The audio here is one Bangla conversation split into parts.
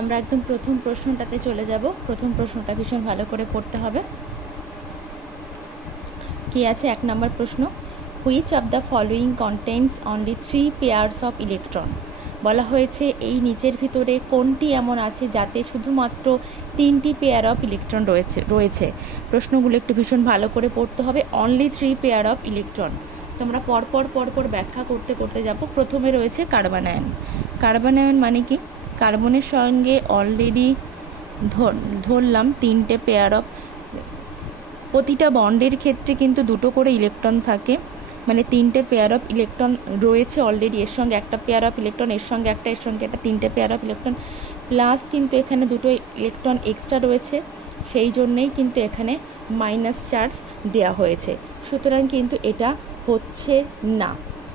আমরা একদম প্রথম প্রশ্নটাতে চলে যাব। প্রথম প্রশ্নটা ভীষণ ভালো করে পড়তে হবে। কি আছে 1 নম্বর প্রশ্ন, which of the following contents only 3 pairs of electron. বলা হয়েছে এই নিচের ভিতরে কোনটি এমন আছে যাতে শুধুমাত্র 3টি পেয়ার অফ ইলেকট্রন রয়েছে। প্রশ্নগুলো একটু ভীষণ ভালো করে পড়তে হবে। Only 3 pair of electron. তোমরা পরপর ব্যাখ্যা করতে করতে যাব। প্রথমে রয়েছে কার্বন আয়ন। কার্বন আয়ন মানে কি? কার্বনের সঙ্গে অলরেডি ধরলাম 3টে পেয়ার অফ, প্রতিটা বন্ডের ক্ষেত্রে কিন্তু 2টো করে ইলেকট্রন থাকে, মানে 3টে পেয়ার অফ ইলেকট্রন রয়েছে অলরেডি। এর সঙ্গে একটা পেয়ার অফ ইলেকট্রন, এর সঙ্গে একটা, 3টে পেয়ার অফ ইলেকট্রন, প্লাস কিন্তু এখানে 2টো ইলেকট্রন এক্সট্রা রয়েছে, সেই জন্যেই কিন্তু এখানে মাইনাস চার্জ দেওয়া হয়েছে। সুতরাং কিন্তু এটা হচ্ছে না,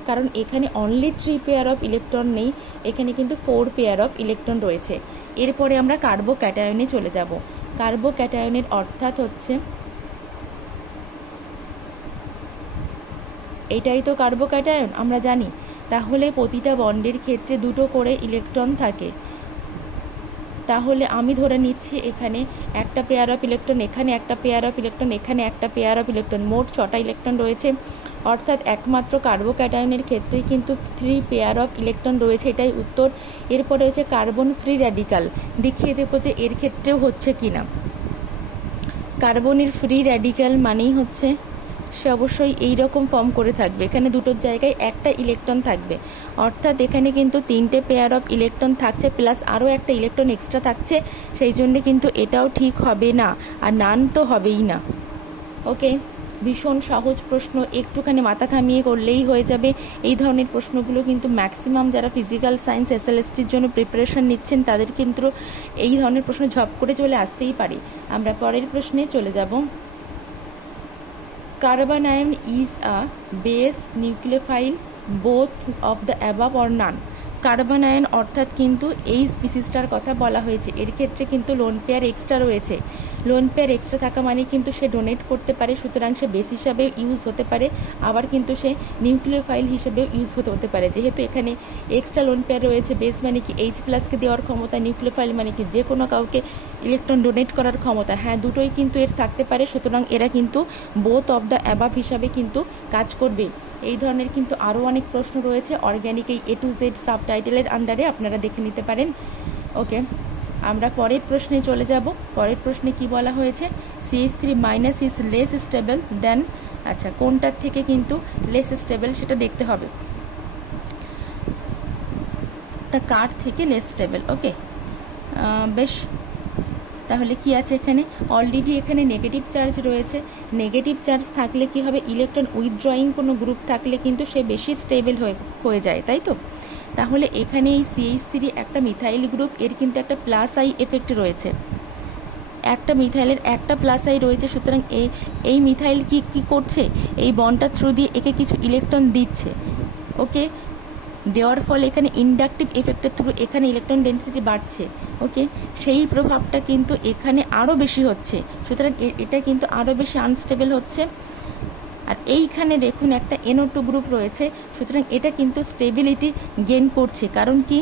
কারণ এখানে অনলি 3 পেয়ার অফ ইলেকট্রন নেই, এখানে কিন্তু 4 পেয়ার অফ ইলেকট্রন রয়েছে। এরপরে আমরা কার্বোক্যাটায়নে চলে যাব। কার্বোক্যাটায়নের অর্থাৎ হচ্ছে এটাই তো কার্বোক্যাটায়ন আমরা জানি। তাহলে প্রতিটা বন্ডের ক্ষেত্রে 2টো করে ইলেকট্রন থাকে। তাহলে আমি ধরে নিচ্ছি এখানে একটা পেয়ার অফ ইলেকট্রন, এখানে একটা পেয়ার অফ ইলেকট্রন, এখানে একটা পেয়ার অফ ইলেকট্রন, মোট 6টা ইলেকট্রন রয়েছে। অর্থাৎ একমাত্র কার্বোক্যাটায়নের ক্ষেত্রেই কিন্তু 3 পেয়ার অফ ইলেকট্রন রয়েছে, এটাই উত্তর। এরপরে রয়েছে কার্বন ফ্রি র্যাডিক্যাল। দেখিয়ে দেবো যে এর ক্ষেত্রেও হচ্ছে কি না। কার্বনের ফ্রি র্যাডিক্যাল মানেই হচ্ছে সে অবশ্যই এই রকম ফর্ম করে থাকবে, এখানে 2টোর জায়গায় একটা ইলেকট্রন থাকবে। অর্থাৎ এখানে কিন্তু 3টে পেয়ার অফ ইলেকট্রন থাকছে, প্লাস আরও একটা ইলেকট্রন এক্সট্রা থাকছে, সেই জন্যে কিন্তু এটাও ঠিক হবে না, আর নান তো হবেই না। ওকে, ভীষণ সহজ প্রশ্ন, একটুখানি মাথা ঘামিয়ে করলেই হয়ে যাবে। এই ধরনের প্রশ্নগুলো কিন্তু ম্যাক্সিমাম যারা ফিজিক্যাল সায়েন্স SLSTর জন্য প্রিপারেশন নিচ্ছেন তাদের কিন্তু এই ধরনের প্রশ্ন ঝপ করে চলে আসতেই পারে। আমরা পরের প্রশ্নে চলে যাব। Carbon ion is a base nucleophile both of the above or none. Carbon ion অর্থাৎ কিন্তু এই স্পিসিসটার কথা বলা হয়েছে, এর ক্ষেত্রে কিন্তু লোন পেয়ার এক্সট্রা রয়েছে। লোন পেয়ার এক্সট্রা থাকা মানে কিন্তু সে ডোনেট করতে পারে, সুতরাং সে বেস হিসাবেও ইউজ হতে পারে, আবার কিন্তু সে নিউক্লিওফাইল হিসেবেও ইউজ হতে পারে। যেহেতু এখানে এক্সট্রা লোন পেয়ার রয়েছে, বেস মানে কি H+কে দেওয়ার ক্ষমতা, নিউক্লিওফাইল মানে কি যে কোনো কাউকে ইলেকট্রন ডোনেট করার ক্ষমতা, হ্যাঁ দুটোই কিন্তু এর থাকতে পারে। সুতরাং এরা কিন্তু বোথ অফ দ্য অ্যাবাভ হিসাবে কিন্তু কাজ করবে। এই ধরনের কিন্তু আরও অনেক প্রশ্ন রয়েছে অর্গ্যানিক এই A to Z সাবটাইটেলের আন্ডারে, আপনারা দেখে নিতে পারেন। ওকে, আমরা পরের প্রশ্নে চলে যাব। পরের প্রশ্নে কি বলা হয়েছে, CH3- ইজ লেস স্টেবল দেন, আচ্ছা কোনটার থেকে কিন্তু লেস স্টেবল সেটা দেখতে হবে, তা কার থেকে লেস স্টেবল। ওকে, বেশ, তাহলে কি আছে এখানে, অলরেডি এখানে নেগেটিভ চার্জ রয়েছে। নেগেটিভ চার্জ থাকলে কি হবে, ইলেকট্রন উইথড্রয়িং কোনো গ্রুপ থাকলে কিন্তু সে বেশি স্টেবল হয়ে যায়, তাই তো। তাহলে এখানে এই CH3 একটা মিথাইল গ্রুপ, এর কিন্তু একটা প্লাস আই এফেক্ট রয়েছে, একটা মিথাইলের একটা প্লাস আই রয়েছে। সুতরাং এই মিথাইল কি করছে, এই বন্ডটার থ্রু দিয়ে একে কিছু ইলেকট্রন দিচ্ছে। ওকে, দেওয়ার ফলে এখানে ইন্ডাকটিভ এফেক্টের থ্রু এখানে ইলেকট্রন ডেন্সিটি বাড়ছে। ওকে, সেই প্রভাবটা কিন্তু এখানে আরও বেশি হচ্ছে, সুতরাং এটা কিন্তু আরও বেশি আনস্টেবল হচ্ছে। আর এইখানে দেখুন একটা NO2 গ্রুপ রয়েছে, সুতরাং এটা কিন্তু স্টেবিলিটি গেইন করছে। কারণ কি,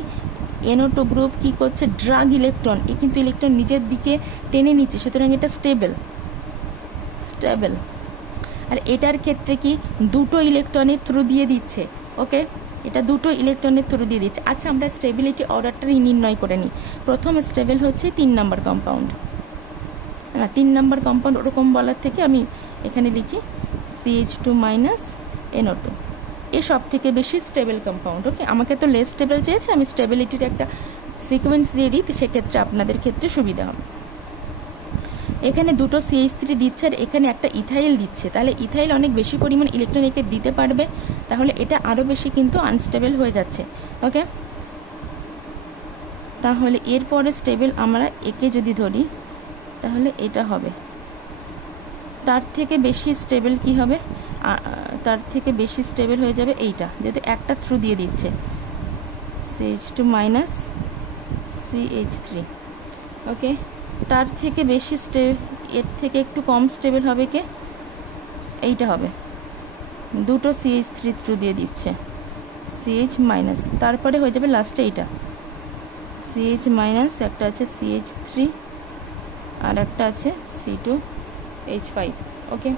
NO2 গ্রুপ কি করছে, ড্রাগ ইলেকট্রন, এ কিন্তু ইলেকট্রন নিজের দিকে টেনে নিচ্ছে, সুতরাং এটা স্টেবল। আর এটার ক্ষেত্রে কি 2টো ইলেকট্রনের থ্রু দিয়ে দিচ্ছে। ওকে, এটা 2টো ইলেকট্রনের থ্রু দিয়ে দিচ্ছে। আচ্ছা, আমরা স্টেবিলিটি অর্ডারটাই নির্ণয় করে নিই। প্রথম স্টেবল হচ্ছে 3 নম্বর কম্পাউন্ড, না 3 নম্বর কম্পাউন্ড ওরকম বলার থেকে আমি এখানে লিখি CH2- NO2, এ সব থেকে বেশি স্টেবল কম্পাউন্ড। ওকে, আমাকে তো লেস স্টেবল চেয়েছে, আমি স্টেবিলিটির একটা সিকোয়েন্স দিয়ে দিই, তো সেক্ষেত্রে আপনাদের ক্ষেত্রে সুবিধা হবে। এখানে 2টো CH3 দিচ্ছে আর এখানে একটা ইথাইল দিচ্ছে, তাহলে ইথাইল অনেক বেশি পরিমাণ ইলেকট্রন একে দিতে পারবে, তাহলে এটা আরও বেশি কিন্তু আনস্টেবল হয়ে যাচ্ছে। ওকে, তাহলে এরপরে স্টেবল আমরা একে যদি ধরি তাহলে এটা হবে, তার থেকে বেশি স্টেবল কি হবে, তার থেকে বেশি স্টেবল হয়ে যাবে এইটা, যেহেতু একটা থ্রু দিয়ে দিচ্ছে CH2- CH3। ওকে, তার থেকে বেশি এর থেকে একটু কম স্টেবল হবে কে, এইটা হবে, 2টো CH3 থ্রু দিয়ে দিচ্ছে CH-, তারপরে হয়ে যাবে লাস্টে এইটা CH মাইনাস, একটা আছে CH3, আর একটা আছে C2H5। ওকে,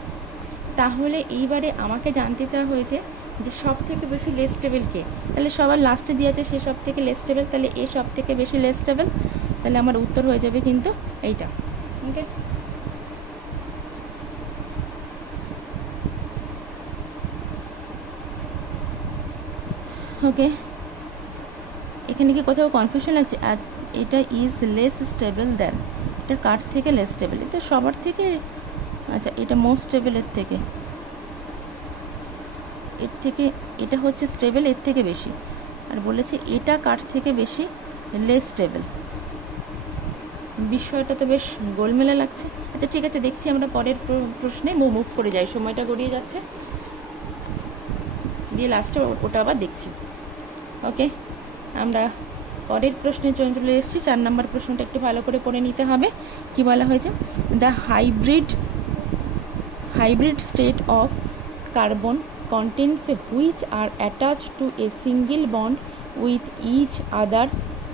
তাহলে এইবারে আমাকে জানতে চাওয়া হয়েছে যে সব থেকে বেশি লেস স্টেবল কে। তাহলে সবার লাস্টে দিয়ে আছে সে সব থেকে লেস স্টেবল, তাহলে এ সব থেকে বেশি লেস স্টেবল, তাহলে আমার উত্তর হয়ে যাবে কিন্তু এইটা। ওকে, ওকে, এখানে কি কোথাও কনফিউশন লাগছে? আর এটা ইজ লেস স্টেবল দেন, এটা কার থেকে লেস স্টেবল? এটা সবার থেকে, আচ্ছা এটা মোস্ট স্টেবল এর থেকে, এটা হচ্ছে স্টেবল এর থেকে বেশি, আর বলেছে এটা কার থেকে বেশি লেস স্টেবল। বিষয়টা তো বেশ গোলমেলে লাগছে। আচ্ছা ঠিক আছে, দেখছি আমরা পরের প্রশ্নে মুভ করে যাই, সময়টা গড়িয়ে যাচ্ছে, দিয়ে লাস্টে ওটা আবার দেখছি। ওকে, আমরা পরের প্রশ্নে চলে এসেছি। 4 নম্বর প্রশ্নটা একটু ভালো করে পড়ে নিতে হবে। কি বলা হয়েছে? The hybrid state of carbon contents which are attached to a single bond with each other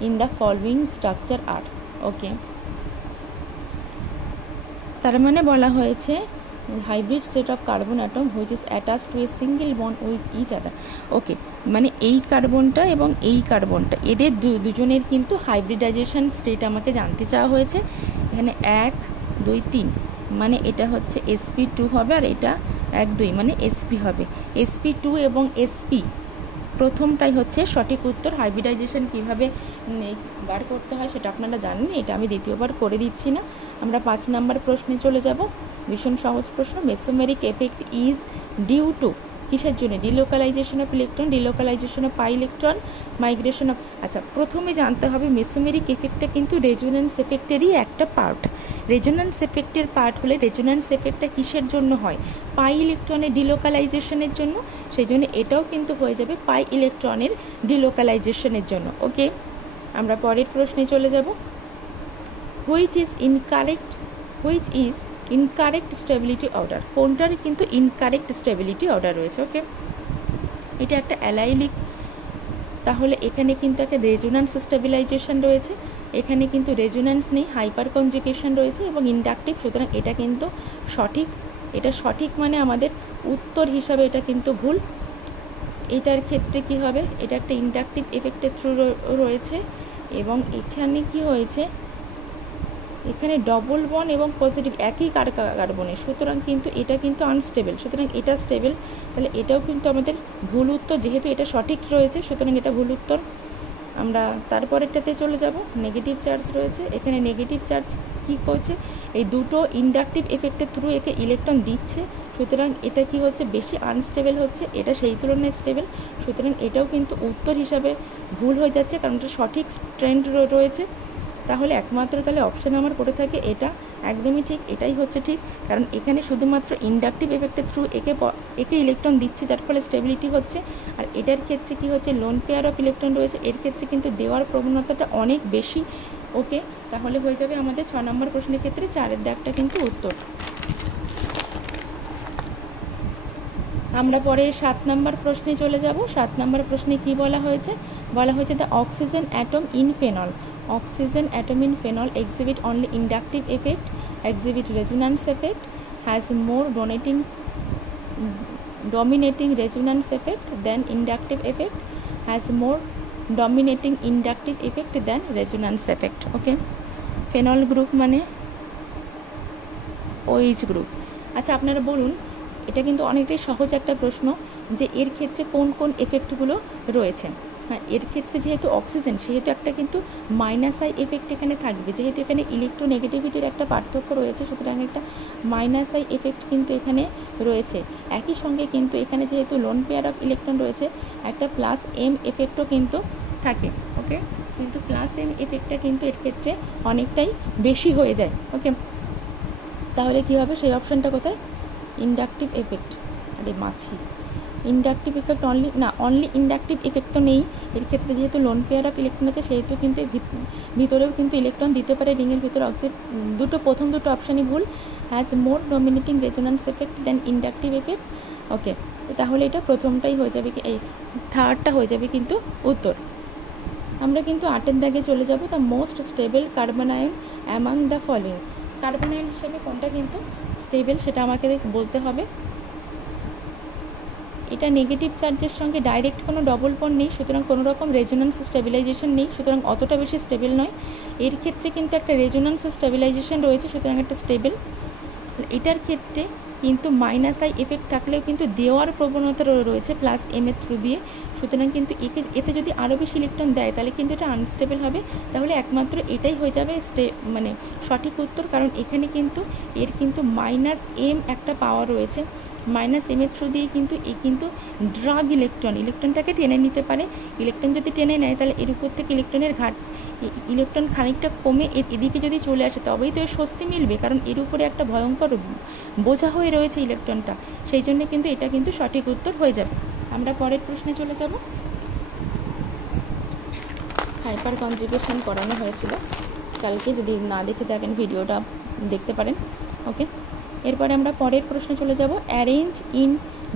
in the following structure are. Okay, তার মানে বলা হয়েছে hybrid state of carbon atom which is attached to a single bond with each other. Okay, মানে এই কার্বনটা এবং এই কার্বনটা, এদের দুজনের কিন্তু হাইব্রিডাইজেশন স্টেট আমাকে জানতে চাওয়া হয়েছে। এখানে 1 2 3, মানে এটা হচ্ছে sp2 হবে, আর এটা 1 2 মানে sp হবে। sp2 এবং sp প্রথমটাই হচ্ছে সঠিক উত্তর। হাইব্রিডাইজেশন কীভাবে বার করতে হয় সেটা আপনারা জানেন, এটা আমি দ্বিতীয়বার করে দিচ্ছি না। আমরা 5 নম্বর প্রশ্নে চলে যাব। ভীষণ সহজ প্রশ্ন। Mesomeric effect is due to, কিসের জন্য? Delocalisation of electron, delocalisation of pi electron, migration of. আচ্ছা, প্রথমে জানতে হবে মেসোমেরিক এফেক্টটা কিন্তু রেজোন্যান্স এফেক্টেরই একটা পার্ট। রেজোন্যান্স এফেক্টের পার্ট হলে রেজোন্যান্স এফেক্টটা কিসের জন্য হয়? পাই ইলেকট্রনের ডিলোকালাইজেশনের জন্য, সেই জন্য এটাও কিন্তু হয়ে যাবে পাই ইলেকট্রনের ডিলোকালাইজেশনের জন্য। ওকে, আমরা পরের প্রশ্নে চলে যাব। Which is incorrect stability order? কোনটার কিন্তু ইনকারেক্ট স্টেবিলিটি অর্ডার রয়েছে। ওকে, এটা একটা অ্যালাইলিক, তাহলে এখানে কিন্তু একটা রেজোন্যান্স স্টেবিলাইজেশন রয়েছে, এখানে কিন্তু রেজোন্যান্স নেই, হাইপার কনজুগেশন রয়েছে এবং ইন্ডাকটিভ, সুতরাং এটা কিন্তু সঠিক। এটা সঠিক মানে আমাদের উত্তর হিসাবে এটা কিন্তু ভুল। এটার ক্ষেত্রে কি হবে? এটা একটা ইন্ডাকটিভ এফেক্টের থ্রু রয়েছে, এবং এখানে কি হয়েছে, এখানে ডবল বন্ড এবং পজিটিভ একই কার্বনে, সুতরাং কিন্তু এটা কিন্তু আনস্টেবল, সুতরাং এটা স্টেবল, তাহলে এটাও কিন্তু আমাদের ভুল উত্তর। যেহেতু এটা সঠিক রয়েছে সুতরাং এটা ভুল উত্তর। আমরা তারপরেরটাতে চলে যাব। নেগেটিভ চার্জ রয়েছে, এখানে নেগেটিভ চার্জ কি করছে? এই দুটো ইন্ডাকটিভ এফেক্টের থ্রু একে ইলেকট্রন দিচ্ছে, সুতরাং এটা কি হচ্ছে? বেশি আনস্টেবল হচ্ছে, এটা সেই তুলনায় স্টেবল, সুতরাং এটাও কিন্তু উত্তর হিসাবে ভুল হয়ে যাচ্ছে, কারণ এটা সঠিক ট্রেন্ড রয়েছে। তাহলে একমাত্র তাহলে অপশান আমার পড়ে থাকে এটা একদমই ঠিক, এটাই হচ্ছে ঠিক, কারণ এখানে শুধুমাত্র ইন্ডাকটিভ এফেক্টের থ্রু একে ইলেকট্রন দিচ্ছে, যার ফলে স্টেবিলিটি হচ্ছে। আর এটার ক্ষেত্রে কি হচ্ছে? লোন পেয়ার অফ ইলেকট্রন রয়েছে, এর ক্ষেত্রে কিন্তু দেওয়ার প্রবণতাটা অনেক বেশি। ওকে, তাহলে হয়ে যাবে আমাদের 6 নম্বর প্রশ্নের ক্ষেত্রে 4-এর দাগটা কিন্তু উত্তর। আমরা পরে 7 নম্বর প্রশ্নে চলে যাব। 7 নম্বর প্রশ্নে কি বলা হয়েছে? বলা হয়েছে the oxygen atom in phenol, oxygen atom in phenol exhibit only inductive effect, exhibit resonance effect, has more dominating resonance effect than inductive effect, has more dominating inductive effect than resonance effect. Okay, phenol group মানে OH group। আচ্ছা আপনারা বলুন, এটা কিন্তু অনেকটাই সহজ একটা প্রশ্ন, যে এর ক্ষেত্রে কোন কোন এফেক্টগুলো রয়েছে। হ্যাঁ, এর ক্ষেত্রে যেহেতু অক্সিজেন, সেহেতু একটা কিন্তু মাইনাস আই এফেক্ট এখানে থাকবে, যেহেতু এখানে ইলেকট্রোনেগেটিভিটির একটা পার্থক্য রয়েছে, সুতরাং একটা মাইনাস আই এফেক্ট কিন্তু এখানে রয়েছে। একই সঙ্গে কিন্তু এখানে যেহেতু লোন পেয়ার অফ ইলেকট্রন রয়েছে, একটা প্লাস এম এফেক্টও কিন্তু থাকে। ওকে, কিন্তু প্লাস এম এফেক্টটা কিন্তু এর ক্ষেত্রে অনেকটাই বেশি হয়ে যায়। ওকে, তাহলে কী হবে? সেই অপশানটা কোথায়? Inductive effect. আরে মাছি, inductive effect only inductive effect তো নেই এর ক্ষেত্রে, যেহেতু লোন পেয়ার অফ ইলেকট্রন আছে, সেহেতু কিন্তু ভিতরেও কিন্তু ইলেকট্রন দিতে পারে রিংয়ের ভিতরে। প্রথম দুটো অপশানই ভুল। Has more dominating resonance effect then inductive effect. Okay, তাহলে এটা প্রথমটাই হয়ে যাবে, এই থার্ডটা হয়ে যাবে কিন্তু উত্তর। আমরা কিন্তু 8 দাগে চলে যাব। The most stable carbon ion among the following. Carbon ion হিসেবে কোনটা কিন্তু স্টেবল সেটা আমাকে বলতে হবে। এটা নেগেটিভ চার্জের সঙ্গে ডাইরেক্ট কোনো ডবল বন্ড নেই, সুতরাং কোনো রকম রেজোন্যান্স স্টেবিলাইজেশন নেই, সুতরাং অতটা বেশি স্টেবল নয়। এর ক্ষেত্রে কিন্তু একটা রেজোন্যান্স স্টেবিলাইজেশন রয়েছে, সুতরাং একটা স্টেবল। এটার ক্ষেত্রে কিন্তু -i এফেক্ট থাকলেও কিন্তু দেওয়ার প্রবণতা রয়েছে +m এর থ্রু দিয়ে, সুতরাং কিন্তু এতে যদি আরও বেশি ইলেকট্রন দেয় তাহলে কিন্তু এটা আনস্টেবল হবে। তাহলে একমাত্র এটাই হয়ে যাবে মানে সঠিক উত্তর, কারণ এখানে কিন্তু এর কিন্তু -m একটা পাওয়ার রয়েছে। -m এর থ্রু দিয়ে কিন্তু ড্রাগ ইলেকট্রনটাকে টেনে নিতে পারে। ইলেকট্রন যদি টেনে নেয় তাহলে এর উপর থেকে ইলেকট্রন খানিকটা কমে এদিকে যদি চলে আসে তবেই তো এর স্বস্তি মিলবে, কারণ এর উপরে একটা ভয়ঙ্কর বোঝা হয়ে রয়েছে ইলেকট্রনটা। সেই জন্য কিন্তু এটা কিন্তু সঠিক উত্তর হয়ে যাবে। আমরা পরের প্রশ্নে চলে যাব। হাইপার কনজুগেশন করানো হয়েছিল কালকে, যদি না দেখে থাকেন ভিডিওটা দেখতে পারেন। ওকে, এরপরে আমরা পরের প্রশ্নে চলে যাব। Arrange in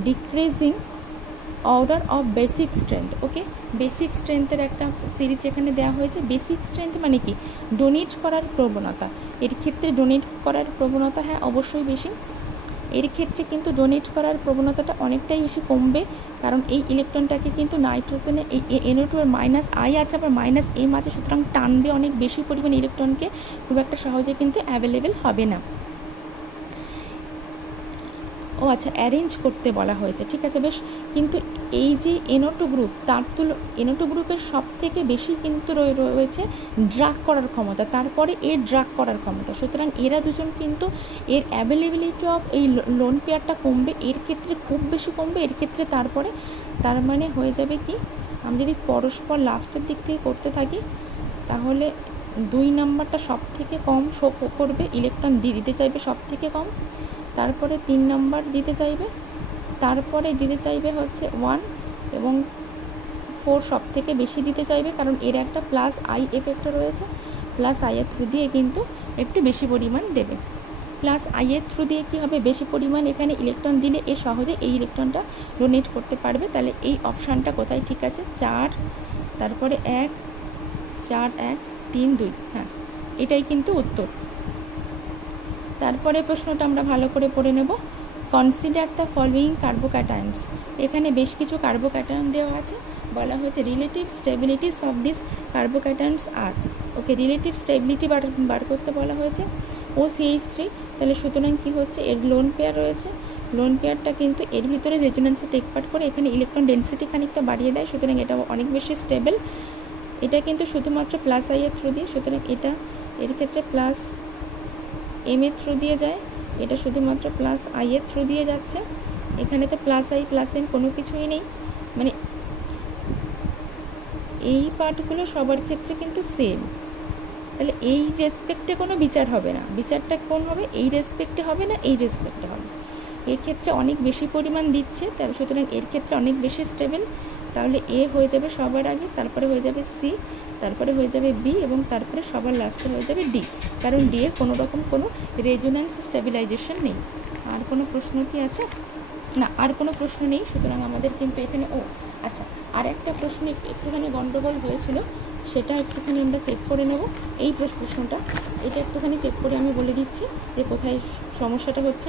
decreasing order of basic strength. Okay, basic স্ট্রেংথের একটা সিরিজ এখানে দেওয়া হয়েছে। বেসিক স্ট্রেংথ মানে কি? ডোনেট করার প্রবণতা। এর ক্ষেত্রে ডোনেট করার প্রবণতা হ্যাঁ অবশ্যই বেশি। এর ক্ষেত্রে কিন্তু ডোনেট করার প্রবণতাটা অনেকটাই বেশি কমবে, কারণ এই ইলেকট্রনটাকে কিন্তু নাইট্রোজেনে এই NO2 এর -i আছে, আবার -m আছে, সুতরাং টানবে অনেক বেশি পরিমাণ ইলেকট্রনকে, খুব একটা সহজে কিন্তু অ্যাভেলেবেল হবে না। ও আচ্ছা, অ্যারেঞ্জ করতে বলা হয়েছে, ঠিক আছে বেশ। কিন্তু এই যে NO2 গ্রুপ, তার NO2 গ্রুপের সব থেকে বেশি কিন্তু রয়েছে ড্রাগ করার ক্ষমতা, তারপরে এর ড্রাগ করার ক্ষমতা, সুতরাং এরা দুজন কিন্তু এর অ্যাভেলেবিলিটি অফ এই লোন পেয়ারটা কমবে, এর ক্ষেত্রে খুব বেশি কমবে, এর ক্ষেত্রে তারপরে তার মানে হয়ে যাবে কি, আমি যদি পরস্পর লাস্টের দিক থেকে করতে থাকি তাহলে 2 নাম্বারটা সব থেকে কম শো করবে, ইলেকট্রন দিতে চাইবে সব থেকে কম, তারপরে 3 নাম্বার দিতে চাইবে, তারপরে দিতে চাইবে হচ্ছে 1 এবং 4 সব থেকে বেশি দিতে চাইবে, কারণ এর একটা +i এফেক্ট রয়েছে। +i এর থ্রু দিয়ে কিন্তু একটু বেশি পরিমাণ দেবে। +i এর থ্রু দিয়ে কী হবে, বেশি পরিমাণ এখানে ইলেকট্রন দিলে এ সহজে এই ইলেকট্রনটা ডোনেট করতে পারবে। তাহলে এই অপশানটা কোথায় ঠিক আছে? 4, তারপরে 1, 4, 1, 3, 2, হ্যাঁ এটাই কিন্তু উত্তর। তারপরে প্রশ্নটা আমরা ভালো করে পড়ে নেব। Consider the following carbocations. এখানে বেশ কিছু কার্বোক্যাটায়ন দেওয়া আছে, বলা হয়েছে relative stabilities of this carbocations are. Okay, relative stability বার করতে বলা হয়েছে। OCH3, তাহলে সুতরাং কী হচ্ছে, এর লোন পেয়ার রয়েছে, লোন পেয়ারটা কিন্তু এর ভিতরে রেজোন্যান্সে টেক পার্ট করে এখানে ইলেকট্রন ডেন্সিটি খানিকটা বাড়িয়ে দেয়, সুতরাং এটা অনেক বেশি স্টেবল। এটা কিন্তু শুধুমাত্র +i এর থ্রু দিয়ে, সুতরাং এটা এর ক্ষেত্রে +m এর থ্রু দিয়ে যায়, এটা শুধুমাত্র +i এর থ্রু দিয়ে যাচ্ছে। এখানে তো +i +m কোনো কিছুই নেই, মানে এই পার্টগুলো সবার ক্ষেত্রে কিন্তু সেম। তাহলে এই রেসপেক্টে কোনো বিচার হবে না, বিচারটা কোন হবে, এই রেসপেক্টে হবে না, এই রেসপেক্টে হবে। এর ক্ষেত্রে অনেক বেশি পরিমাণ দিচ্ছে, তাহলে সুতরাং এর ক্ষেত্রে অনেক বেশি স্টেবল। তাহলে A হয়ে যাবে সবার আগে, তারপরে হয়ে যাবে C, তারপরে হয়ে যাবে B এবং তারপরে সবার লাস্টে হয়ে যাবে D, কারণ D এর কোনো রকম কোনো রেজোন্যান্স স্টেবিলাইজেশন নেই। আর কোনো প্রশ্ন কি আছে? না, আর কোনো প্রশ্ন নেই, সুতরাং আমাদের কিন্তু এখানে আচ্ছা, আর একটা প্রশ্ন একটুখানি গন্ডগোল হয়েছিল, সেটা একটুখানি আমরা চেক করে নেব। এই প্রশ্নটা এটা একটুখানি চেক করে আমি বলে দিচ্ছি যে কোথায় সমস্যাটা হচ্ছে।